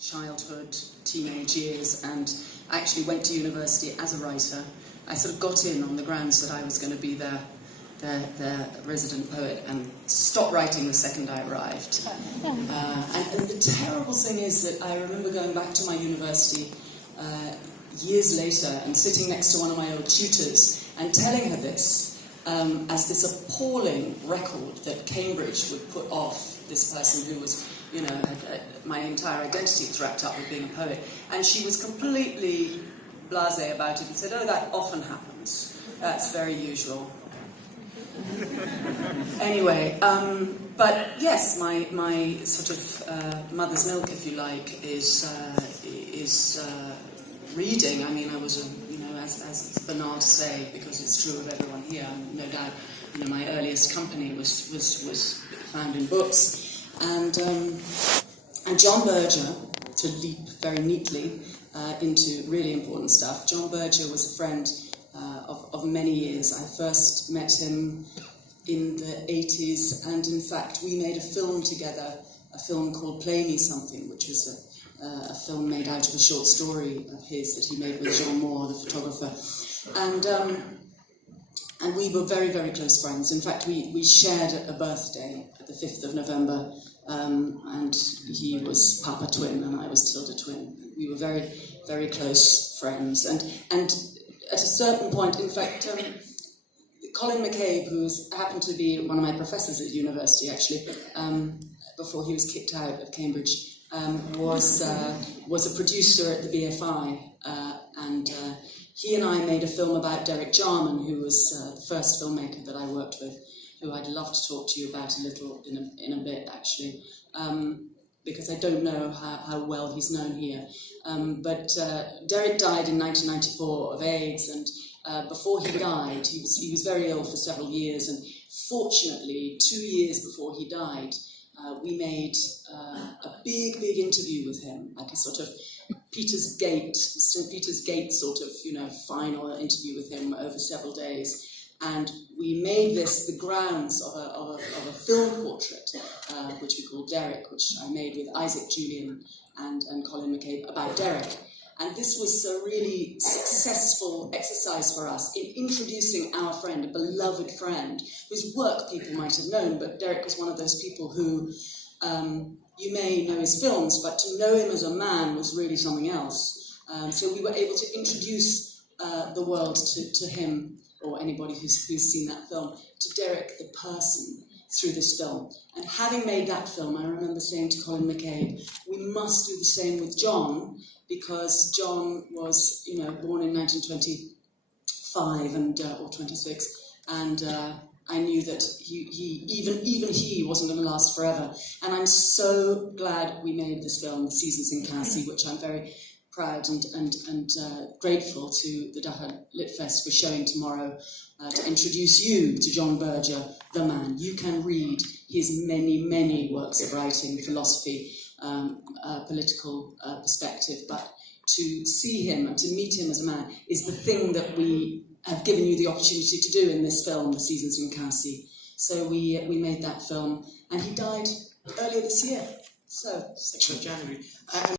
childhood, teenage years, and actually went to university as a writer. I sort of got in on the grounds that I was going to be their resident poet and stopped writing the second I arrived. And the terrible thing is that I remember going back to my university years later and sitting next to one of my old tutors and telling her this as this appalling record that Cambridge would put off this person who was, you know, my entire identity was wrapped up with being a poet. And she was completely blasé about it and said, "Oh, that often happens. That's very usual." Anyway, but yes, my sort of mother's milk, if you like, is reading. I mean, I was as it's banal to say because it's true of everyone here. No doubt, you know, my earliest company was found in books, and John Berger, to leap very neatly into really important stuff. John Berger was a friend of many years. I first met him in the 80s, and in fact we made a film together, a film called Play Me Something, which was a film made out of a short story of his that he made with Jean Moore, the photographer. And we were very, very close friends. In fact, we shared a birthday, the 5th of November, and he was Papa Twin and I was Tilda Twin. We were very, very close friends. And at a certain point, in fact, Colin McCabe, who happened to be one of my professors at university, actually, before he was kicked out of Cambridge, was a producer at the BFI, and he and I made a film about Derek Jarman, who was the first filmmaker that I worked with, who I'd love to talk to you about a little in a bit, actually, because I don't know how well he's known here. But Derek died in 1994 of AIDS, and before he died, he was very ill for several years, and fortunately, 2 years before he died, we made a big interview with him, like a sort of St. Peter's Gate sort of, you know, final interview with him over several days. And we made this the grounds of a film portrait, which we called Derek, which I made with Isaac Julian and Colin McCabe about Derek. And this was a really successful exercise for us in introducing our friend, a beloved friend, whose work people might have known, but Derek was one of those people who, you may know his films, but to know him as a man was really something else. So we were able to introduce the world to him, or anybody who's seen that film, to Derek the person through this film. And having made that film, I remember saying to Colin McCabe, we must do the same with John, because John was, you know, born in 1925 and or 26, and I knew that even he wasn't going to last forever. And I'm so glad we made this film, The Seasons in Cassie, which I'm very proud and grateful to the Dhaka Lit Fest for showing tomorrow, to introduce you to John Berger, the man. You can read his many works of writing, philosophy, political perspective, but to see him and to meet him as a man is the thing that we have given you the opportunity to do in this film, The Seasons in Cassie. So we made that film, and he died earlier this year. So 6th of January.